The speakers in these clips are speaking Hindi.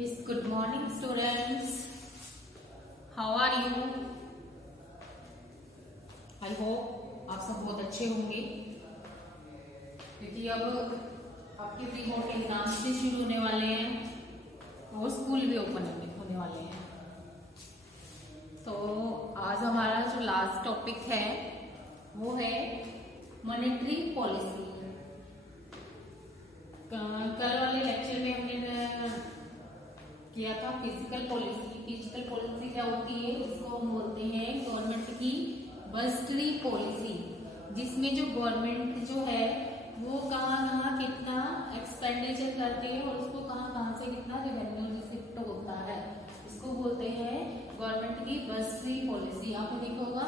Yes, good morning students. How are you? I hope आप सब बहुत अच्छे होंगे क्योंकि अब आपके प्री बोर्ड एग्जाम्स भी शुरू होने वाले हैं और स्कूल भी ओपन होने वाले हैं। तो आज हमारा जो लास्ट टॉपिक है वो है मॉनेटरी पॉलिसी। कल वाले लेक्चर में हमने किया था फिजिकल पॉलिसी। फिजिकल पॉलिसी क्या होती है, इसको हम बोलते हैं गवर्नमेंट की बजटरी पॉलिसी, जिसमें जो गवर्नमेंट जो है वो कहाँ कितना एक्सपेंडिचर करती है और उसको कहाँ से कितना रेवेन्यू रिसिप्ट होता है, इसको बोलते हैं गवर्नमेंट की बजटरी पॉलिसी। आपको देखा होगा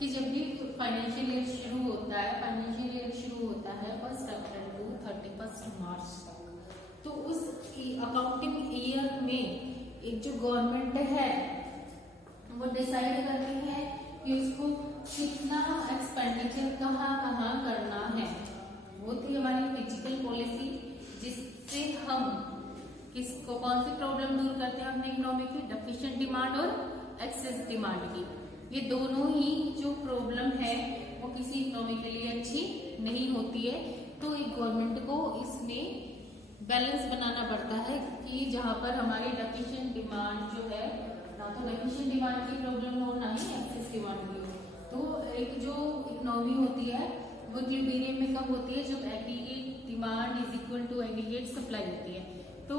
कि जब भी फाइनेंशियल ईयर शुरू होता है, फाइनेंशियल ईयर शुरू होता है 1 अप्रैल टू 31 मार्च तक, तो उस अकाउंटिंग ईयर में एक जो गवर्नमेंट है वो डिसाइड करती है कि उसको कितना एक्सपेंडिचर कहाँ करना है। वो थी हमारी फिजिकल पॉलिसी, जिससे हम किसको कौन सी प्रॉब्लम दूर करते हैं अपने इकोनॉमी की, डेफिशिएंट डिमांड और एक्सेस डिमांड की। ये दोनों ही जो प्रॉब्लम है वो किसी इकोनॉमी के लिए अच्छी नहीं होती है। तो एक गवर्नमेंट को इसमें बैलेंस बनाना पड़ता है कि जहां पर हमारी डेफिशिएंट डिमांड जो है, ना तो डेफिशिएंट डिमांड की प्रॉब्लम हो ना ही एक्सेस डिमांड की हो। तो एक जो इकोनॉमी होती है वो इक्विलिब्रियम में कब होती है, जब aggregate demand is equal to aggregate supply होती है। तो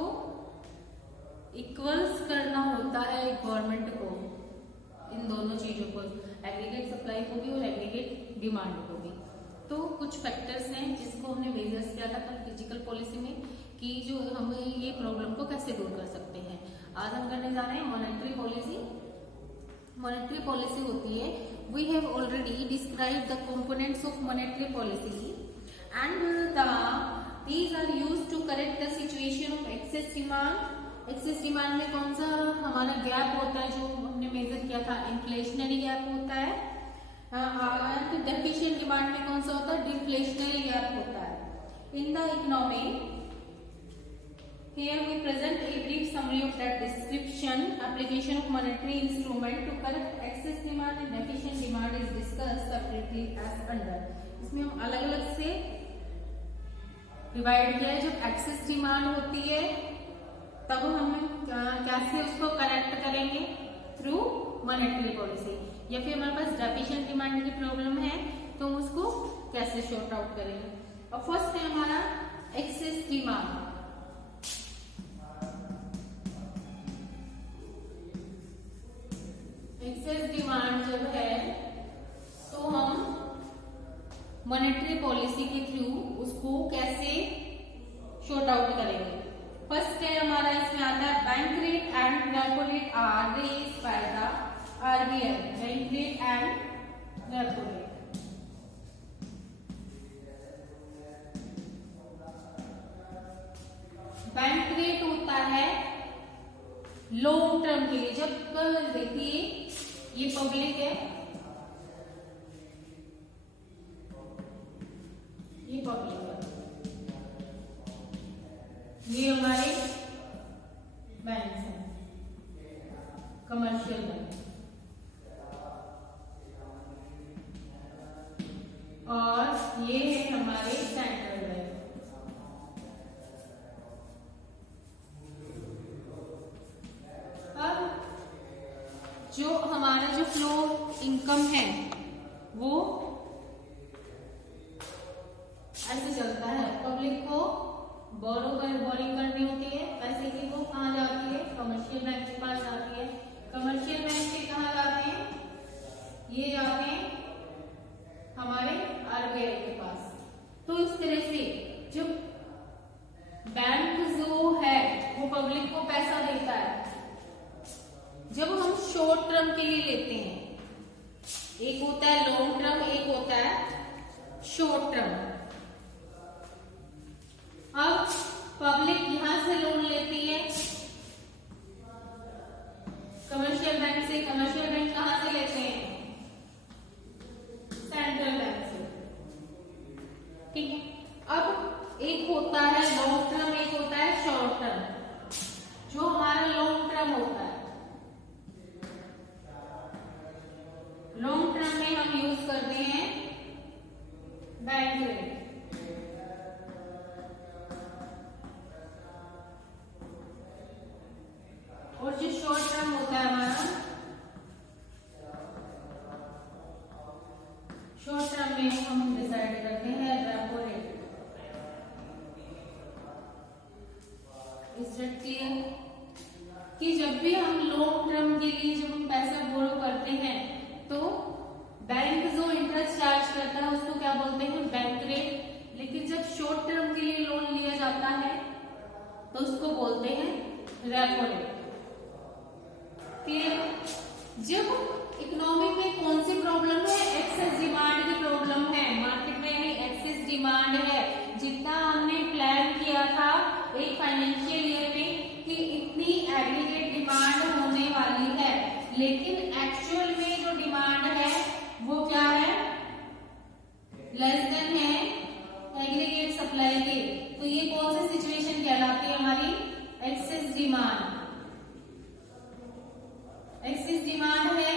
इक्वल्स करना होता है गवर्नमेंट को इन दोनों चीजों को, एग्रीगेट सप्लाई को भी और एग्रीगेट डिमांड को भी। तो कुछ फैक्टर्स हैं जिसको हमने मेजर्स किया था कल फिजिकल पॉलिसी में कि जो हम ये प्रॉब्लम को कैसे दूर कर सकते हैं। आज हम करने जा रहे हैं मॉनेटरी पॉलिसी। मॉनेटरी पॉलिसी होती है, we have already describe the components of monetary policy and these are used to correct the situation of excess demand. Excess demand में कौन सा हमारा गैप होता है जो हमने मेजर किया था, इन्फ्लेशनरी गैप होता है। डेफिशिएंट डिमांड में कौन सा होता है, डिफ्लेशनरी गैप होता है। In the economy here we present a brief summary of that description. Application of monetary instrument to correct excess demand and deficient demand is discussed separately as under. इसमें हम अलग अलग से डिवाइड किया है। जब एक्सेस डिमांड होती है तब हम कैसे उसको करेक्ट करेंगे, थ्रू मॉनेटरी पॉलिसी। या फिर हमारे पास डेफिशिएंट डिमांड की प्रॉब्लम है तो हम उसको कैसे शॉर्ट आउट करेंगे। और फर्स्ट है हमारा एक्सेस डिमांड। एक्सेस डिमांड जब है तो हम मॉनेटरी पॉलिसी के थ्रू उसको कैसे शॉर्ट आउट करेंगे। फर्स्ट है हमारा, इसमें आता है bank rate and repo rate are raised by the RBI. Bank rate and repo rate, bank rate होता है लॉन्ग टर्म के लिए। जब देखिए ये पब्लिक है, ये पब्लिक है, ये हमारे बैंक हैं, कमर्शियल बैंक, और ये है हमारे सेंट्रल बैंक। जो हमारा जो फ्लो इनकम है वो ऐसे चलता है, पब्लिक को बोरिंग करनी होती है पैसे की, वो कहाँ जाती है, कमर्शियल बैंक के पास जाती है। कमर्शियल बैंक से कहाँ जाते हैं, ये जाते हैं हमारे आरबीआई के पास। तो इस तरह से जो बैंक जो है वो पब्लिक को पैसा देता है। जब हम शॉर्ट टर्म के लिए लेते हैं, एक होता है लॉन्ग टर्म, एक होता है शॉर्ट टर्म। अब पब्लिक यहां से लोन लेती है कमर्शियल बैंक से। कमर्शियल बैंक कहां से लेते हैं, सेंट्रल बैंक से, ठीक है। अब एक होता है लॉन्ग टर्म, एक होता है शॉर्ट टर्म। जो हमारा क्लियर कि जब भी हम लॉन्ग टर्म के लिए जब हम पैसा बोरो करते हैं तो बैंक जो इंटरेस्ट चार्ज करता है उसको क्या बोलते हैं, बैंक रेट। लेकिन जब शॉर्ट टर्म के लिए लोन लिया जाता है तो उसको बोलते हैं रेपो रेट। क्लियर। जब इकोनॉमी में कौन सी प्रॉब्लम है, एक्सेस डिमांड की प्रॉब्लम है, मार्केट में यानी एक्सेस डिमांड है। जितना हमने प्लान किया था एक फाइनेंशियल ईयर में कि इतनी एग्रीगेट डिमांड होने वाली है, लेकिन एक्चुअल में जो डिमांड है वो क्या है, लेस देन है एग्रीगेट सप्लाई के। तो ये कौन सी सिचुएशन कहलाती है हमारी, एक्सेस डिमांड। एक्सेस डिमांड है,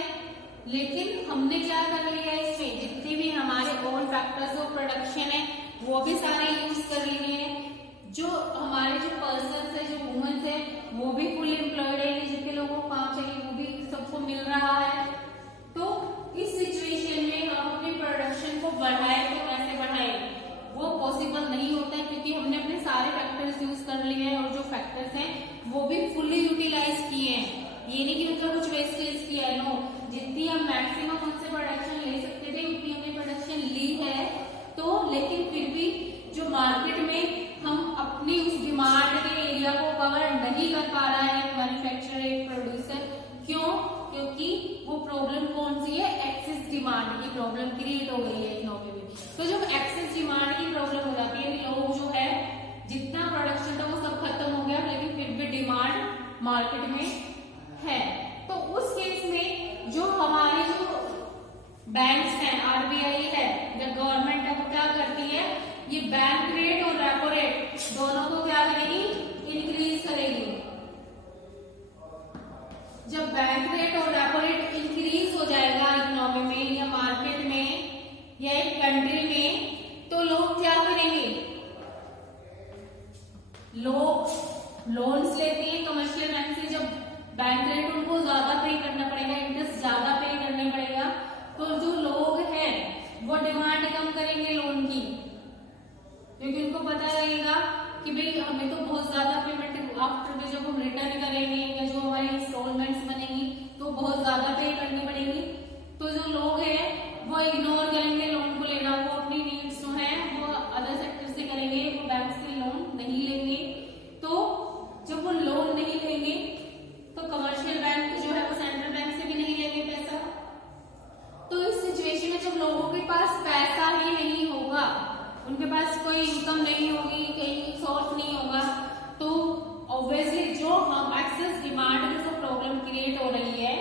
लेकिन हमने क्या कर लिया है, इसमें जितने भी हमारे और फैक्टर्स ऑफ प्रोडक्शन है वो भी सारे यूज कर लिए हैं। जो हमारे जो पर्सन है, जो वुमेन्स है, वो भी फुल एम्प्लॉयड है, जितने लोगों को काम चाहिए वो भी सबको मिल रहा है। तो इस सिचुएशन में हम अपनी प्रोडक्शन को बढ़ाए तो कैसे बढ़ाए, वो पॉसिबल नहीं होता है, क्योंकि हमने अपने सारे फैक्टर्स यूज कर लिए हैं और जो फैक्टर्स हैं वो भी फुल्ली यूटिलाइज किए हैं। ये नहीं कि मतलब कुछ वेस्टेज किया है, नो, जितनी हम मैक्सिमम उनसे प्रोडक्शन ले सकते थे उतनी हमने प्रोडक्शन ली है। तो लेकिन फिर भी जो मार्केट में हम अपनी उस डिमांड के एरिया को कवर नहीं कर पा रहा है मैन्युफैक्चरर, एक प्रोड्यूसर। क्यों? क्योंकि वो प्रॉब्लम कौन सी है, एक्सेस डिमांड की प्रॉब्लम क्रिएट हो गई है इकोनॉमी में। तो जब एक्सेस डिमांड की प्रॉब्लम हो जाती है, लोग जो है जितना प्रोडक्शन था वो सब खत्म हो गया, लेकिन फिर भी डिमांड मार्केट में है। तो उस केस में जो हमारे जो बैंक्स हैं, आरबीआई है, जब गवर्नमेंट है वो क्या करती है, ये बैंक रेट और रेपो रेट दोनों को क्या करेगी, इंक्रीज करेगी। जब बैंक रेट और रेपो रेट इंक्रीज हो जाएगा इकोनॉमी में या मार्केट में या एक कंट्री में, तो लोग क्या करेंगे, लोग लोन्स लेते हैं कमर्शियल बैंक से। जब बैंक रेट उनको ज्यादा पे करना पड़ेगा, इंटरेस्ट ज्यादा पे करना पड़ेगा, तो जो लोग हैं वो डिमांड कम करेंगे लोन की, क्योंकि उनको पता लगेगा कि भाई हमें तो बहुत ज्यादा पेमेंट आफ्टर में जब हम रिटर्न करेंगे या जो हमारी इंस्टॉलमेंट्स बनेंगी तो बहुत ज्यादा पे करनी पड़ेगी। तो जो लोग हैं वो इग्नोर करेंगे लोन को लेना, वो अपनी नीड्स जो है वो अदर सेक्टर से करेंगे, वो बैंक से लोन नहीं लेंगे। तो जब वो लोन नहीं लेंगे तो कमर्शियल बैंक जो है वो सेंट्रल बैंक से भी नहीं लेंगे पैसा। तो इस सिचुएशन में जब लोगों के पास पैसा ही नहीं होगा, उनके पास कोई इनकम नहीं होगी, कहीं सोर्स नहीं होगा, तो ऑब्वियसली जो हम एक्सेस डिमांड में जो प्रॉब्लम क्रिएट हो रही है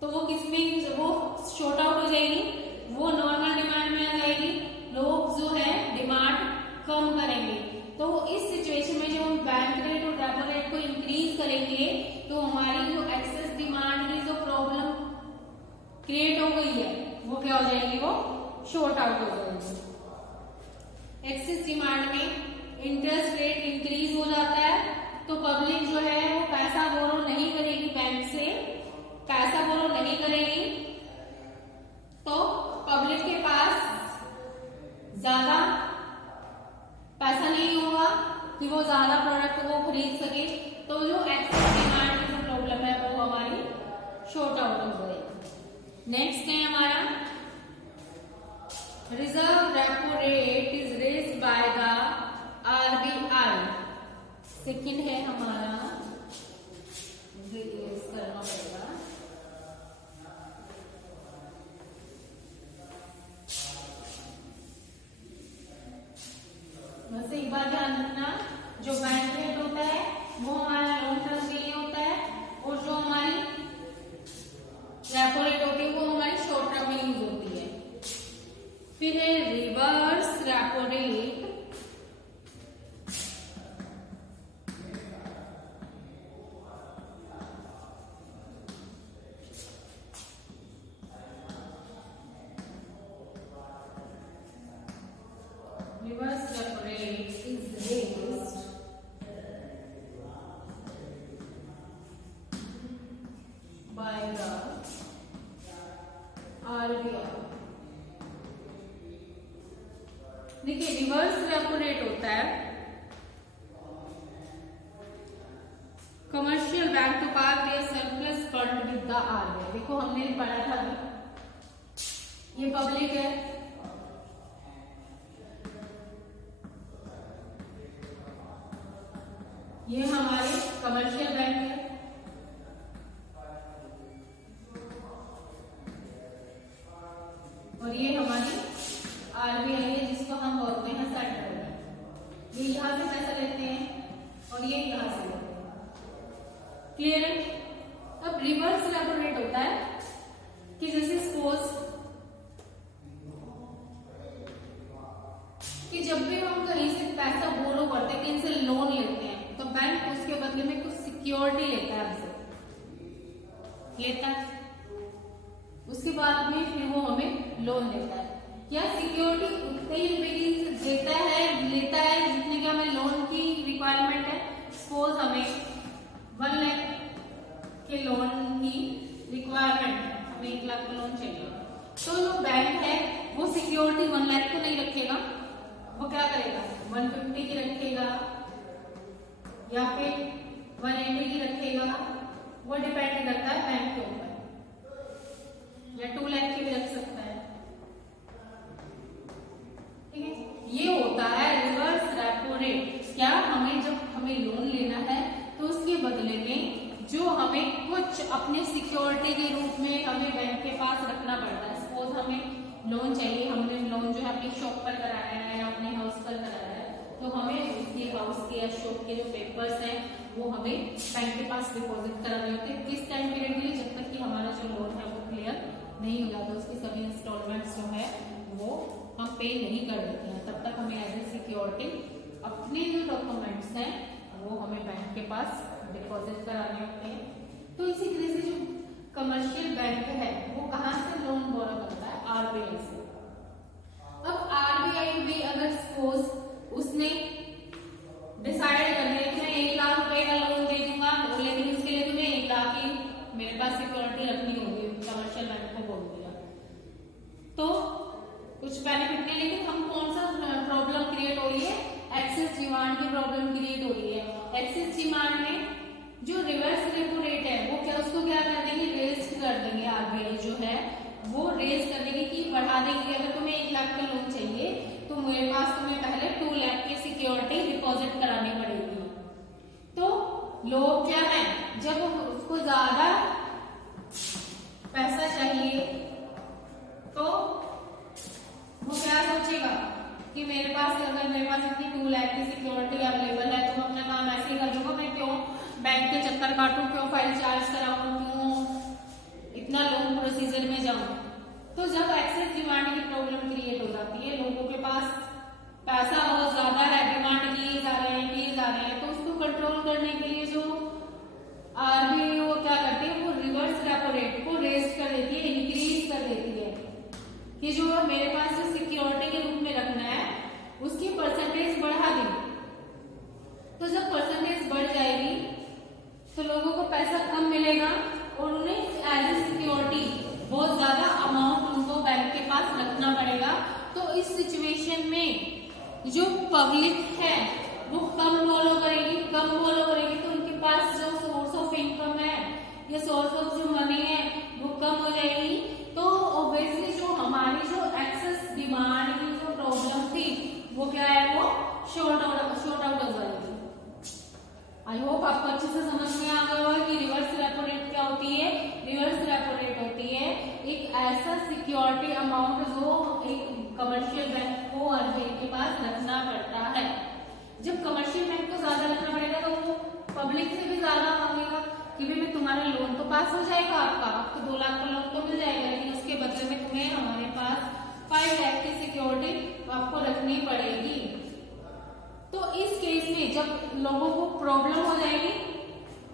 तो वो किसमें, वो शॉर्ट आउट हो जाएगी, वो नॉर्मल डिमांड में आ जाएगी, लोग जो है डिमांड कम करेंगे। तो इस सिचुएशन में जब हम बैंक रेट और रेपो रेट को इंक्रीज करेंगे तो हमारी जो एक्सेस डिमांड की जो प्रॉब्लम क्रिएट हो गई है वो क्या हो जाएगी, वो शॉर्ट आउट हो जाएगी। एक्सेस डिमांड में इंटरेस्ट रेट इंक्रीज हो जाता है तो पब्लिक जो है वो पैसा बोरो नहीं करेगी, बैंक से पैसा बोरो नहीं करेगी, तो पब्लिक के पास ज्यादा पैसा नहीं होगा कि वो ज्यादा प्रोडक्ट को खरीद सके। तो जो एक्सेस डिमांड की जो प्रॉब्लम है वो हमारी शॉर्ट आउट हो जाएगी। नेक्स्ट है हमारा reserve repo rate is raised by the RBI. Second है हमारा, करना पड़ेगा, वैसे एक बार ध्यान रखना, जो बैंक रेट होता है वो हमारा लॉन्ग टर्म के लिए होता है और जो हमारी रेपो रेट होती है वो हमारी शॉर्ट टर्म में यूज होती है। फिर है reverse repo rate. Reverse repo rate is raised by the RBI। देखिए रिवर्स रेपो रेट होता है आरबीआई। देखो हमने पढ़ा था ये पब्लिक है, ये हमारे कमर्शियल बैंक है, और ये हमारी आरबीआई है जिसको हम बोलते हैं सेंट्रल बैंक। ये यहाँ से पैसा लेते हैं और ये यहाँ से लेते हैं। क्लियर है? अब रिवर्स रेपो रेट होता है कि जैसे सपोज कि जब भी हम कहीं से पैसा बोरो करते हैं, कहीं से लोन लेते हैं, तो बैंक उसके बदले में कुछ सिक्योरिटी लेता है हमसे, लेता है, उसके बाद में फिर वो हमें लोन देता है। क्या सिक्योरिटी उतने ही रुपए की देता है, लेता है जितने की हमें लोन की रिक्वायरमेंट है। सपोज हमें 1 लाख के लोन की रिक्वायरमेंट है, हमें 1 लाख का लोन चाहिए, तो जो बैंक है वो सिक्योरिटी 1 लाख को नहीं रखेगा, वो क्या करेगा 150 की रखेगा या फिर 180 की रखेगा, वो डिपेंड करता है बैंक के ऊपर, या 2 लाख की भी रख सकता है। ठीक है, ये होता है रिवर्स रेपो रेट। क्या हमें जब हमें लोन लेना है तो उसके बदले में जो हमें कुछ अपने सिक्योरिटी के रूप में हमें बैंक के पास रखना पड़ता है। सपोज हमें लोन चाहिए, हमने लोन जो है अपनी शॉप पर कराया है या अपने हाउस पर कराया है, तो हमें उसके हाउस के या शॉप के जो पेपर्स हैं वो हमें बैंक के पास डिपॉजिट कराने होते हैं। किस टाइम पीरियड के लिए? जब तक कि हमारा जो लोन है वो क्लियर नहीं हो जाता, उसकी सभी इंस्टॉलमेंट्स जो है वो हम पे नहीं कर देते हैं, तब तक हमें एज ए सिक्योरिटी अपने जो डॉक्यूमेंट्स हैं वो हमें बैंक के पास डिपॉजिट कराने होते हैं। तो इसी तरह से जो कमर्शियल बैंक है वो कहाँ से लोन बोरो करता है? आरबीआई से। अब आरबीआई भी अगर सपोज उसने डिसाइड कर लिया कि मैं 1 लाख रुपए का लोन दे दूंगा, लेकिन उसके लिए तुम्हें 1 लाख की मेरे पास सिक्योरिटी रखनी होगी, कमर्शियल बैंक को बोल दिया, तो कुछ बेनिफिट नहीं। लेकिन हम कौन सा प्रॉब्लम क्रिएट हो रही है? एक्सेस डिमांड की प्रॉब्लम क्रिएट हो रही है। एक्सेस डिमांड में जो रिवर्स रेपो रेट है वो क्या, उसको क्या कर देंगे? रेज कर देंगे। आरबीआई जो है वो रेज कर देंगे कि बढ़ा देंगे। अगर तुम्हें 1 लाख का लोन चाहिए तो मेरे पास तुम्हें पहले 2 लाख की सिक्योरिटी डिपॉजिट करानी पड़ेगी। तो लोग क्या है, जब उसको ज्यादा पैसा चाहिए तो वो क्या सोचेगा कि मेरे पास इतनी 2 लाख की सिक्योरिटी अवेलेबल है, तुम अपना काम ऐसे ही कर दोगे, मैं क्यों बैंक के चक्कर काटूं, क्यों फाइल चार्ज कराऊं, क्यों इतना लॉन्ग प्रोसीजर में जाऊं। तो जब एक्सेस डिमांड की प्रॉब्लम क्रिएट हो जाती है, लोगों के पास पैसा बहुत ज्यादा है, डिमांड किए जा रहे हैं, तो उसको कंट्रोल करने के लिए जो आरबीआई वो क्या करती है, वो रिवर्स रेपो रेट को रेज कर देती है, इंक्रीज कर देती है कि जो मेरे पास जो सिक्योरिटी के रूप में रखना है उसकी परसेंटेज बढ़ा दी। तो जब परसेंटेज बढ़ जाएगी तो लोगों को पैसा कम मिलेगा और उन्हें एज ए सिक्योरिटी बहुत ज्यादा अमाउंट उनको बैंक के पास रखना पड़ेगा। तो इस सिचुएशन में जो पब्लिक है वो कम फॉलो करेगी, तो उनके पास जो सोर्स ऑफ इनकम है या सोर्स ऑफ जो मनी है वो कम हो जाएगी। तो ऑब्वियसली जो हमारी जो एक्सेस डिमांड की जो प्रॉब्लम थी वो क्या है, वो शॉर्ट आउट हो जाएगी। आई होप आपको अच्छे से समझ में आ गया होगा कि रिवर्स रेपो रेट क्या होती है। रिवर्स रेपो रेट होती है एक ऐसा सिक्योरिटी अमाउंट जो एक कमर्शियल बैंक को आरबीआई के पास रखना पड़ता है। जब कमर्शियल बैंक को ज्यादा रखना पड़ेगा तो वो पब्लिक से भी ज्यादा मांगेगा कि भाई मैं तुम्हारा लोन तो पास हो जाएगा, आपको 2 लाख का लोन तो मिल जाएगा, लेकिन उसके बदले में तुम्हें हमारे पास 5 लाख की सिक्योरिटी आपको रखनी पड़ेगी। तो इस केस में जब लोगों को प्रॉब्लम हो जाएगी,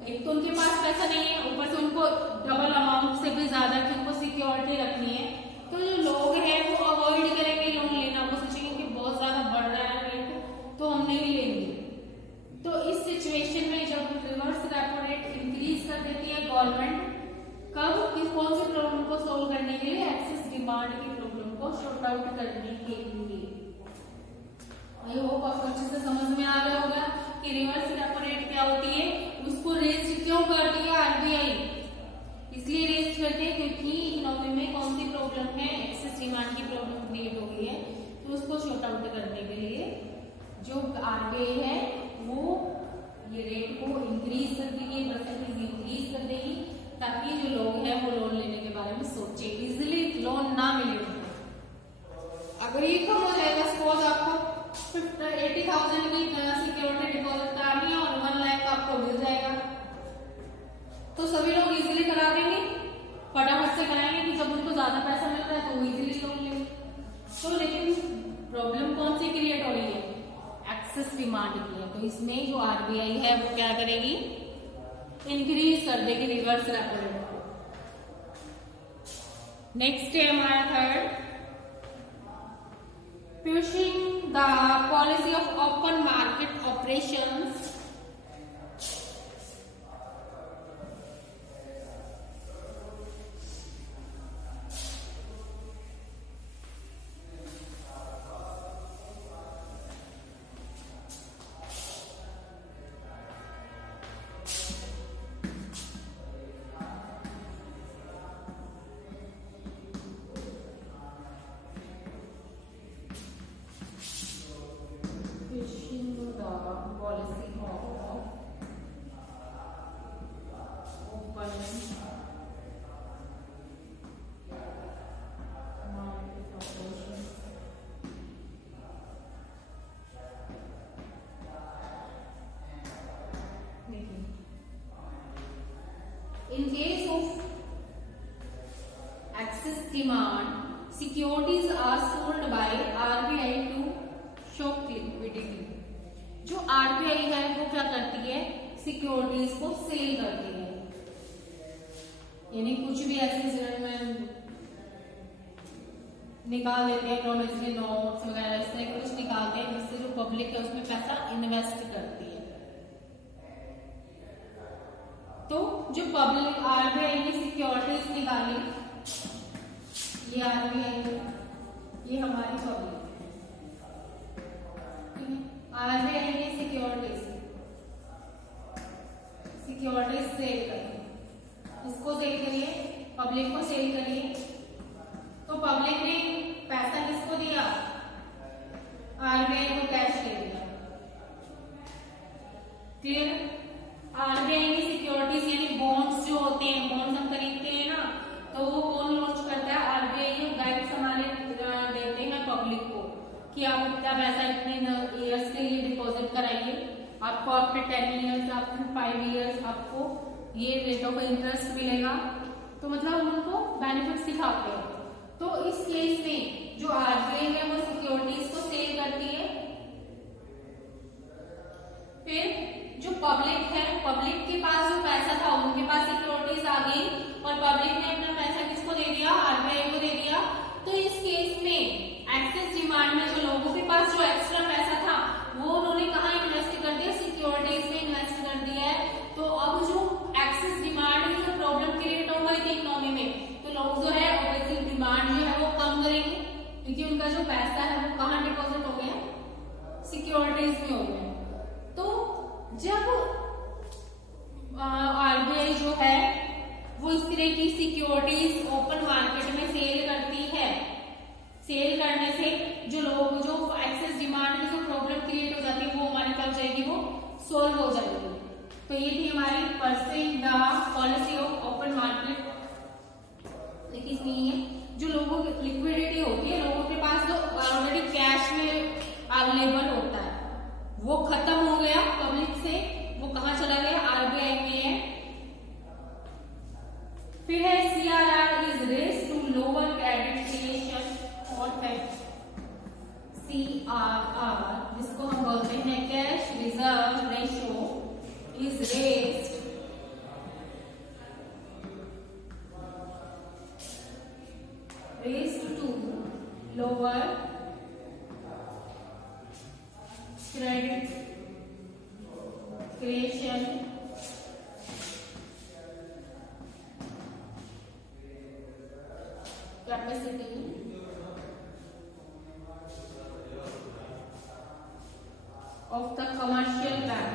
एक तो उनके पास पैसा नहीं है, ऊपर से उनको डबल अमाउंट से भी ज्यादा की उनको सिक्योरिटी रखनी है, तो जो लोग हैं वो अवॉइड करेंगे लोन लेना। वो सोचेंगे कि बहुत ज्यादा बढ़ रहा है रेट तो हम नहीं लेंगे। तो इस सिचुएशन में जब रिवर्स रेपो रेट इंक्रीज कर देती है गवर्नमेंट, कब किस कौन सी प्रॉब्लम को सोल्व करने के लिए, एक्सेस डिमांड की प्रॉब्लम को सॉर्ट आउट करने के लिए। आई होप आपको अच्छे से समझ में आ रहा होगा कि रिवर्स रेपो रेट क्या होती है, उसको रेज क्यों करती है आरबीआई, इसलिए रेस करते हैं क्योंकि इकोनॉमी में कौन सी प्रॉब्लम है, एक्सेस डिमांड की प्रॉब्लम क्रिएट हो गई है। तो उसको शॉर्ट आउट करने के लिए जो आरबीआई है वो ये रेट को इंक्रीज कर देगी, परसेंटेज इंक्रीज कर देगी, ताकि जो लोग हैं वो लोन लेने के बारे में सोचे, इजिली लोन ना मिले उनको। अगर ये कम हो जाएगा, सपोज आपको 80,000 की सिक्योरिटी डिपॉजिट करानी है और 1 लाख आपको मिल जाएगा, तो सभी लोग इजीली करा देंगे, फटाफट से कराएंगे कि जब उनको ज्यादा पैसा मिल रहा है तो वो इजीली लोन लेंगे। तो लेकिन प्रॉब्लम कौन सी क्रिएट हो रही है, एक्सेस डिमांड की है। तो इसमें जो आरबीआई है वो क्या करेगी, इंक्रीज कर देगी रिवर्स रेपो रेट। नेक्स्ट है हमारा third, pushing the policy of open market operations. In case of excess demand, securities are sold by RBI to shock liquidity. जो RBI है वो क्या करती है, सिक्योरिटीज को सेल करती है, यानी कुछ भी ऐसे में निकाल देते हैं, प्रोमिसरी नोट्स वगैरह इस तरह कुछ निकालते हैं जिससे जो पब्लिक है उसमें पैसा इन्वेस्ट करती है। तो जो पब्लिक आरबीआई ने सिक्योरिटीज निकाली, ये आरबीआई, ये हमारी पब्लिक, आरबीआई ने सिक्योरिटीज सेल करी, इसको सेल करिए, पब्लिक को सेल करिए। तो पब्लिक ने पैसा किसको दिया, आरबीआई को कैश दे दिया। क्लियर। आरबीआई ने सिक्योरिटीज यानी बॉन्ड्स जो होते हैं, बॉन्ड्स हम खरीदते हैं ना, तो वो कौन लॉन्च करता है, आरबीआई बैंक संभाले देते हैं पब्लिक को कि आप इतना पैसा इतने ईयर्स के लिए डिपॉजिट कराइए, आपको आफ्टर 10 ईयर्स, आफ्टर 5 ईयर्स आपको ये रेट ऑफ इंटरेस्ट मिलेगा। तो मतलब उनको बेनिफिट्स दिखाते हैं। तो इस केस में जो आरबीआई है वो सिक्योरिटीज को सेल करती है। फिर जो पब्लिक है, पब्लिक के पास जो पैसा था उनके पास सिक्योरिटीज आ गई और पब्लिक ने अपना पैसा किसको दे दिया, आरबीआई को दे दिया। तो इस केस में एक्सेस डिमांड में जो लोगों के पास जो एक्स्ट्रा पैसा था वो उन्होंने कहाँ इन्वेस्ट कर दिया, सिक्योरिटीज में इन्वेस्ट कर दिया है। तो अब जो एक्सेस डिमांड की जो प्रॉब्लम क्रिएट हो गई थी इकोनॉमी में, तो लोग जो है ऑब्वियसली डिमांड जो है वो कम करेंगे क्योंकि उनका जो पैसा है वो कहाँ डिपॉजिट हो गया, सिक्योरिटीज में हो गया। तो जब आरबीआई जो है वो इस तरह की सिक्योरिटीज ओपन मार्केट में सेल करती है, सेल करने से जो लोग जो एक्सेस डिमांड की जो प्रॉब्लम क्रिएट हो जाती है वो हमारी क्या हो जाएगी, वो सोल्व हो जाएगी। तो ये थी हमारी pursuing the policy of open market. लेकिन नहीं है, जो लोगों की लिक्विडिटी होती है, लोगों के पास जो ऑलरेडी कैश में अवेलेबल होता है वो खत्म हो गया पब्लिक से, वो कहाँ चला गया, आरबीआई में है। फिर है CRR is raise to lower credit creation और है सीआरआर जिसको हम बोलते हैं cash reserve ratio is raised to lower credit creation capacity of the commercial bank।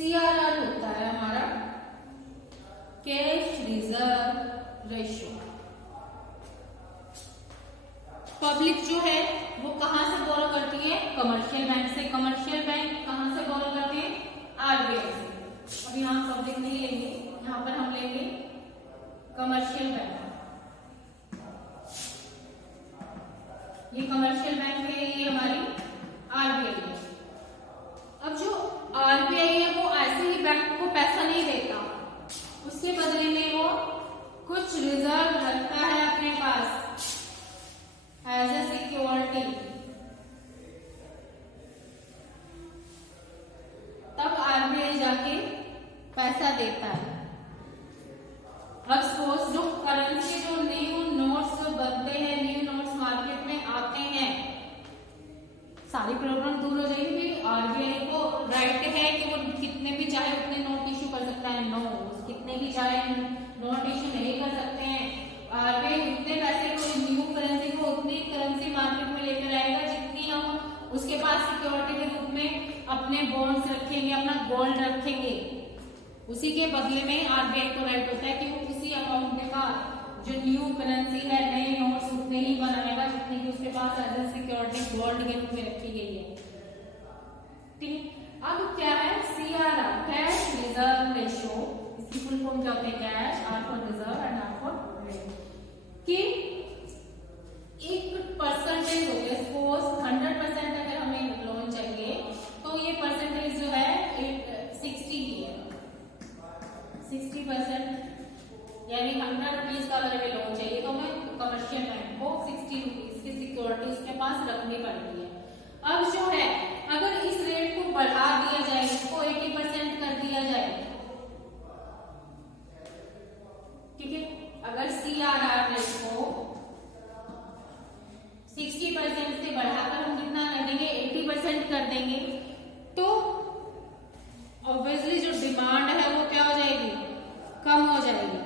CRR होता है हमारा कैश रिजर्व रेशियो। पब्लिक जो है वो कहां से बोरो करती है? कमर्शियल बैंक से। कमर्शियल बैंक कहां से बोरो करते हैं? RBI से। अब यहाँ पब्लिक नहीं लेंगे, यहाँ पर हम लेंगे कमर्शियल बैंक। ये कमर्शियल बैंक है, ये हमारी RBI है। अब जो RBI है वो ऐसे ही बैंक को पैसा नहीं देता, उसके बदले में वो कुछ रिजर्व रखता है अपने पास एज ए सिक्योरिटी। तब RBI जाके पैसा देता है। अब सपोज जो करेंसी, जो न्यू नोट्स जो बनते हैं, न्यू नोट्स मार्केट में आते हैं, सारी प्रॉब्लम दूर हो जाएगी। RBI को राइट है कि वो कितने भी चाहे उतने नोट इशू कर सकता है? नो, कितने भी चाहे नोट इशू नहीं कर सकते हैं। RBI उतने पैसे को, न्यू करेंसी को उतनी करेंसी मार्केट में लेकर आएगा जितनी हम उसके पास सिक्योरिटी के रूप में अपने बॉन्ड्स रखेंगे, अपना गोल्ड रखेंगे। उसी के बदले में RBI को राइट होता है कि वो किसी अकाउंट में का जो न्यू करेंसी है, नए नोट्स उतने ही बनाएगा जितने की उसके पास एज ए सिक्योरिटी गोल्ड के रूप में रखी गई है। ठीक, अब क्या है? CRR, cash reserve ratio. इसकी फुल फॉर्म क्या होते हैं? Cash, R for reserve and R for rate. कि एक परसेंटेज होती है, सपोज 100% अगर हमें लोन चाहिए तो ये परसेंटेज जो है 60 की है। 60% यानी 100 रुपीज का अगर हमें लोन चाहिए तो हमें कमर्शियल बैंक को 60 रुपीज की सिक्योरिटी उसके पास रखनी पड़ती है। अब जो है अगर इस रेट को बढ़ा दिया जाए, इसको 80% कर दिया जाए, ठीक है, अगर CRR रेट को 60% से बढ़ाकर हम कितना कर देंगे? 80% कर देंगे, तो ऑब्वियसली जो डिमांड है वो क्या हो जाएगी? कम हो जाएगी।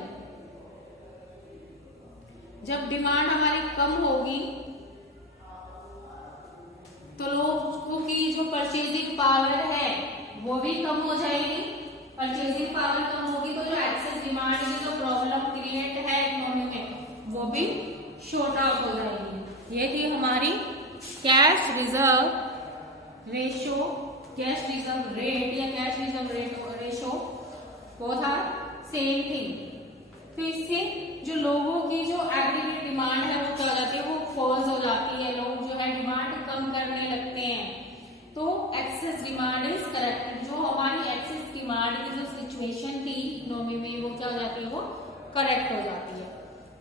जब डिमांड हमारी कम होगी तो लोगों की जो परचेजिंग पावर है वो भी कम हो जाएगी। परचेजिंग पावर कम होगी तो जो एक्सेस डिमांड की जो प्रॉब्लम क्रिएट है इकोनॉमी में वो भी शॉर्ट आउट हो जाएगी। ये थी हमारी cash reserve ratio, cash reserve rate या cash reserve ratio, both are same thing. तो इससे जो लोगों की जो एग्रीगेट डिमांड है वो क्या हो जाती है? वो फॉल्स हो जाती है। लोग जो है डिमांड कम करने लगते हैं। तो एक्सेस डिमांड इज करेक्ट। जो हमारी एक्सेस डिमांड की जो सिचुएशन थी इकोनॉमी में वो क्या हो जाती है? वो करेक्ट हो जाती है।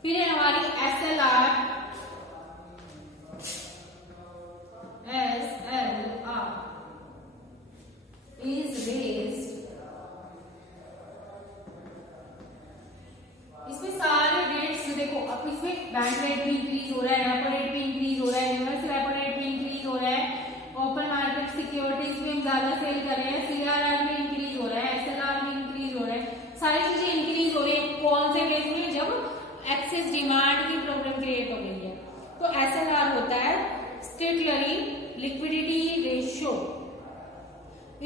फिर है हमारी SLR is raised। इसमें सारे रेट्स देखो, अब इसमें बैंक रेट भी इंक्रीज हो रहा है, रेपो रेट भी इंक्रीज हो रहा है, रिवर्स रेपो रेट भी इंक्रीज हो रहा है, ओपन मार्केट सिक्योरिटीज में हम ज्यादा सेल कर रहे हैं, CRR में इंक्रीज हो रहा है, SLR में इंक्रीज हो रहा है, सारी चीजें इंक्रीज हो रही है। कौन से केस में? जब एक्सेस डिमांड की प्रॉब्लम क्रिएट हो गई है। तो SLR होता है स्टेटलरी लिक्विडिटी रेशियो।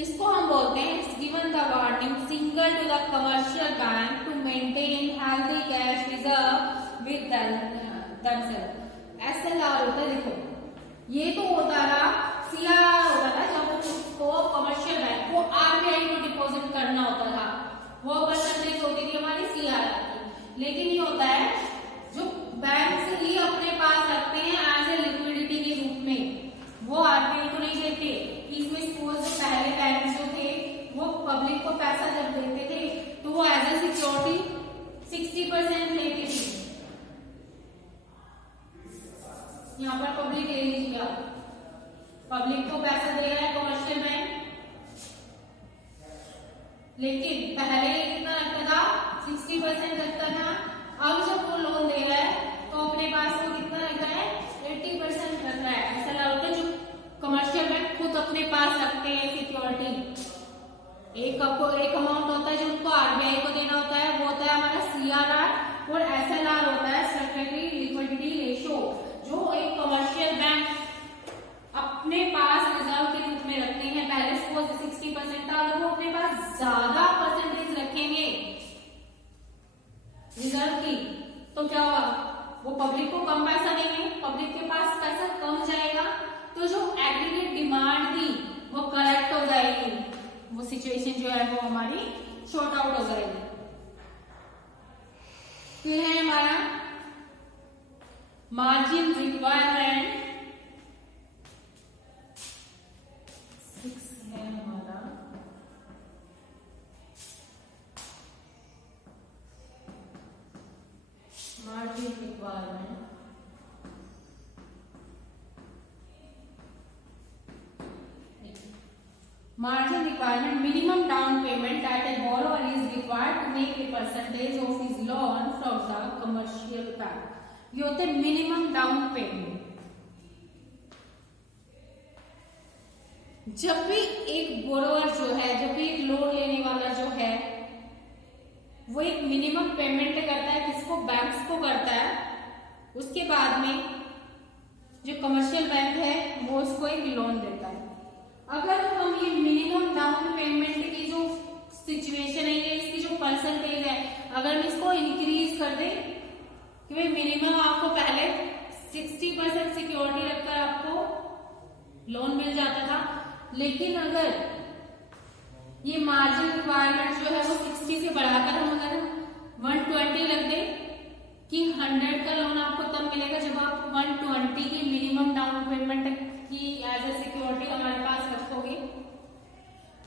इसको हम बोलते हैं it's given the warning signal to the commercial bank to maintain healthy cash reserve with themself. SLR होता है, देखो ये तो होता था, CRR होता था जब उसको कमर्शियल बैंक को RBI को डिपॉजिट करना होता था, वो परसेंटेज होती थी हमारी CRR की। लेकिन ये होता है जो बैंक ही अपने पास रखते हैं एज ए लिक्विडिटी के रूप में, वो RBI को नहीं देते। इसमें सपोज पहले बैंक जो थे वो पब्लिक को पैसा जब देते थे तो वो एज ए सिक्योरिटी 60% लेती थी। यहाँ पर पब्लिक ले लीजिएगा, पब्लिक को पैसा दे रहा है कमर्शियल बैंक, लेकिन पहले कितना रखता था? 60% रखता था। अब जब वो लोन दे रहा है तो अपने पास वो कितना रख रहा है? 80% रख रहा है। ऐसा लगता है जो कमर्शियल बैंक खुद अपने पास रखते हैं सिक्योरिटी। एक अमाउंट होता है जो उनको RBI को देना होता है, वो होता है हमारा CRR, और SLR होता है स्टेटलरी लिक्विडिटी रेशियो, जो एक कमर्शियल बैंक अपने पास रिजर्व के रूप में रखते हैं। पहले सपोज 60% था, अगर वो अपने पास ज्यादा परसेंटेज रखेंगे रिजर्व की तो क्या होगा, वो पब्लिक को कम पैसा देंगे, पब्लिक के पास पैसा कम जाएगा, तो जो एग्रीगेट डिमांड थी वो करेक्ट हो जाएगी, वो सिचुएशन जो है वो हमारी शॉर्ट आउट हो जाएगी। फिर है हमारा मार्जिन रिक्वायरमेंट, 6 है हमारा margin requirement. Margin requirement, minimum down payment that a borrower is required to make a percentage of his loan from the commercial bank. ये होते हैं मिनिमम डाउन पेमेंट। जब भी एक बोरोवर जो है, जब भी एक लोन लेने वाला जो है वो एक मिनिमम पेमेंट करता है, किसको, बैंक्स को करता है। उसके बाद में जो कमर्शियल बैंक है वो उसको एक लोन देता है। अगर हम ये मिनिमम डाउन पेमेंट की जो सिचुएशन है, ये इसकी जो परसेंटेज है, अगर हम इसको इंक्रीज कर दें कि भाई मिनिमम आपको पहले 60% सिक्योरिटी रखकर आपको लोन मिल जाता था, लेकिन अगर ये मार्जिन रिक्वायरमेंट जो है वो 60 से बढ़ाकर हम अगर 120 रख दें कि 100 का लोन आपको तब मिलेगा जब आप 120 की मिनिमम डाउन पेमेंट की एज ए सिक्योरिटी हमारे पास रखोगे,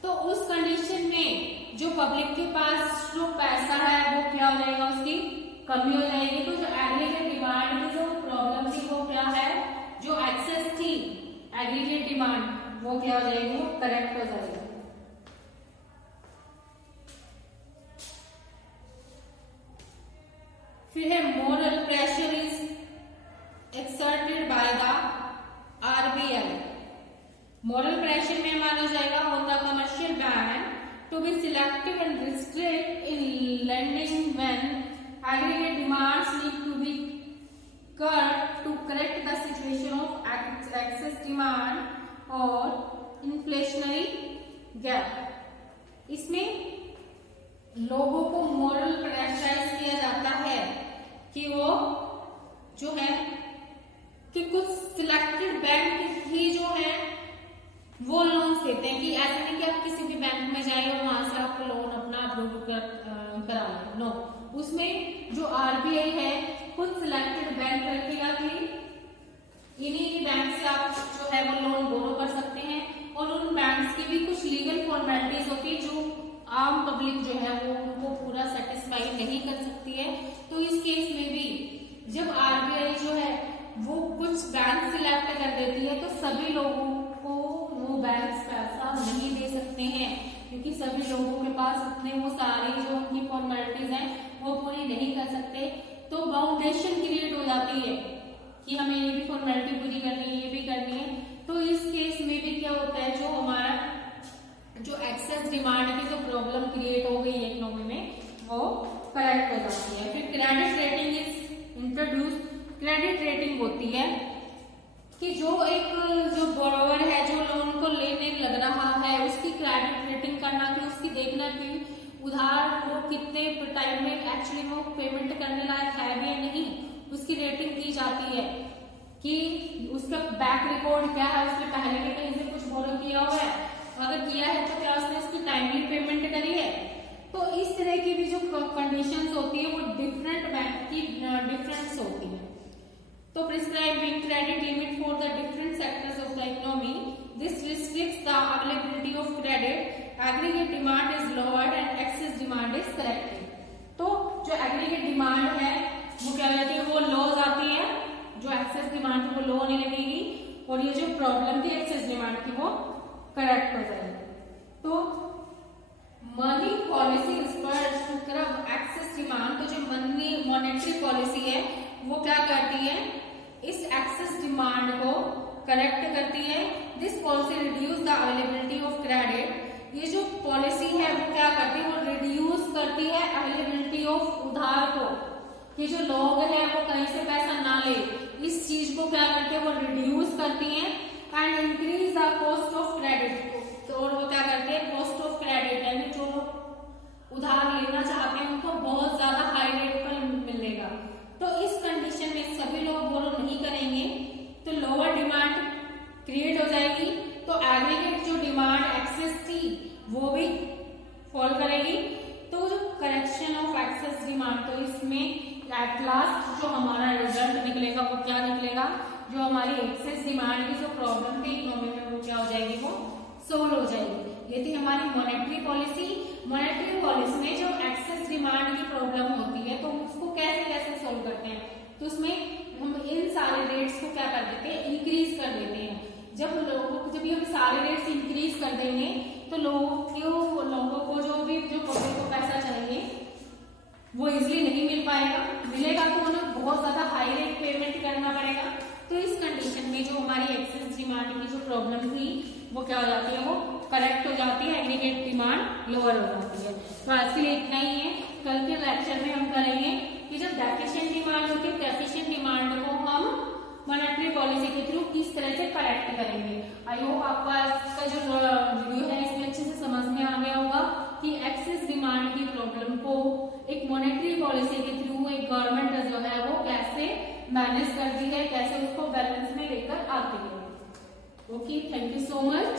तो उस कंडीशन में जो पब्लिक के पास जो पैसा है वो क्या हो जाएगा, उसकी कमी हो जाएगी। तो जो एग्रीगेट डिमांड की जो प्रॉब्लम थी वो क्या है, जो एक्सेस थी एग्रीगेट डिमांड वो क्या हो जाएगी, वो करेक्ट हो जाएगी। फिर है moral pressure is exerted by the RBI। Moral pressure में माना जाएगा on the commercial bank to be selective and restrict in lending when aggregate demands need to be cut to correct the situation of excess demand और इन्फ्लेशनरी गैप। इसमें लोगों को मोरल प्रेशराइज किया जाता है कि वो जो है कि कुछ सिलेक्टेड बैंक ही जो है वो लोन देते हैं, कि ऐसा नहीं कि आप किसी भी बैंक में जाए और वहां से आपको लोन अपना अप्रूव करा लें। नो, उसमें जो RBI है कुछ सिलेक्टेड बैंक रखेगा कि इन्हीं बैंक से आप जो है वो लोन बोरो कर सकते हैं, और उन बैंक्स की भी कुछ लीगल फॉर्मेलिटीज होती है जो आम पब्लिक जो है वो उनको पूरा सेटिस्फाई नहीं कर सकती है। तो इस केस में भी जब RBI जो है वो कुछ बैंक सिलेक्ट कर देती है तो सभी लोगों को वो बैंक पैसा नहीं दे सकते हैं, क्योंकि सभी लोगों के पास उतने वो सारी जो उनकी फॉर्मेलिटीज हैं वो पूरी नहीं कर सकते। तो बाउंडेशन क्रिएट हो जाती है कि हमें ये भी फॉर्मेलिटी पूरी करनी है, ये भी करनी है। तो इस केस में भी क्या होता है, जो हमारा जो एक्सेस डिमांड की जो प्रॉब्लम क्रिएट हो गई है इकोनॉमी में वो करेक्ट हो जाती है। फिर credit rating is introduce. Credit rating होती है कि जो एक जो बोरोवर है जो लोन को लेने लग रहा है उसकी क्रेडिट रेटिंग करना, कि उसकी देखना कि उधार वो कितने टाइम में एक्चुअली वो पेमेंट करने लायक है भी या नहीं, उसकी रेटिंग की जाती है कि उसका बैक रिकॉर्ड क्या है, उसने पहले भी कहीं से कुछ बोरो किया हुआ है, अगर किया है तो क्या उसने उसकी टाइमली पेमेंट करी है। तो इस तरह की भी जो कंडीशंस होती है वो डिफरेंट बैंक की डिफरेंस होती है। तो prescribing credit limit for the different sectors of the economy, this restricts the availability of credit, aggregate demand is lowered and excess demand is corrected. तो जो एग्रीगेट डिमांड है वो क्या रहती है, वो लो जाती है, जो एक्सेस डिमांड थी वो लो होने लगेगी, और ये जो प्रॉब्लम थी एक्सेस डिमांड की वो करेक्ट हो जाएगी। तो money policy responds to curb excess demand, तो जो मनी मॉनेटरी पॉलिसी है वो क्या करती है, इस एक्सेस डिमांड को करेक्ट करती है। This policy reduce the availability of credit. ये जो पॉलिसी है वो क्या करती है, वो रिड्यूस करती है अवेलेबिलिटी ऑफ उधार को, कि जो लोग हैं वो कहीं से पैसा ना ले, इस चीज को क्या करती है वो रिड्यूस करती है। And increase the cost of credit. तो और वो क्या करते हैं, कॉस्ट ऑफ क्रेडिट यानी जो लोग उधार लेना चाहते हैं उनको बहुत ज्यादा हाई रेट पर मिलेगा। तो इस कंडीशन में सभी लोग बोरो नहीं करेंगे तो लोअर डिमांड क्रिएट हो जाएगी, तो एग्रीगेट जो डिमांड एक्सेस थी वो भी फॉल करेगी। तो जो करेक्शन ऑफ एक्सेस डिमांड, तो इसमें एट लास्ट जो हमारा रिजल्ट निकलेगा वो क्या निकलेगा, जो हमारी एक्सेस डिमांड की जो प्रॉब्लम थी इकोनॉमी में वो क्या हो जाएगी, वो सोल्व हो जाएगी। ये थी हमारी मॉनेटरी पॉलिसी। मॉनेटरी पॉलिसी में जो एक्सेस डिमांड की प्रॉब्लम होती है तो उसको कैसे कैसे सोल्व करते हैं, तो उसमें हम इन सारे रेट्स को क्या कर देते हैं, इंक्रीज कर देते हैं। जब ये हम सारे रेट्स इंक्रीज कर देंगे तो लोगों को जो पब्लिक को पैसा चाहिए वो इजिली नहीं मिल पाएगा, मिलेगा तो उन्हें बहुत ज्यादा हाई रेट पेमेंट करना पड़ेगा। तो इस कंडीशन में जो हमारी एक्सेस डिमांड की जो प्रॉब्लम थी वो क्या हो जाती है, वो करेक्ट हो जाती है, एग्रीगेट डिमांड लोअर हो जाती है। तो आज के लिए इतना ही है। कल के लेक्चर में हम करेंगे कि जो डेफिशिएंट डिमांड होती है डेफिशिएंट डिमांड को हम मॉनेटरी पॉलिसी के थ्रू किस तरह से करेक्ट करेंगे। आई होप आपका इसका जो वीडियो है इसमें अच्छे से समझ में आ गया होगा कि एक्सेस डिमांड की प्रॉब्लम को एक मॉनेटरी पॉलिसी के थ्रू एक गवर्नमेंट जो है वो कैसे मैनेज करती है, कैसे उसको बैलेंस में लेकर आती है। Okay, thank you so much.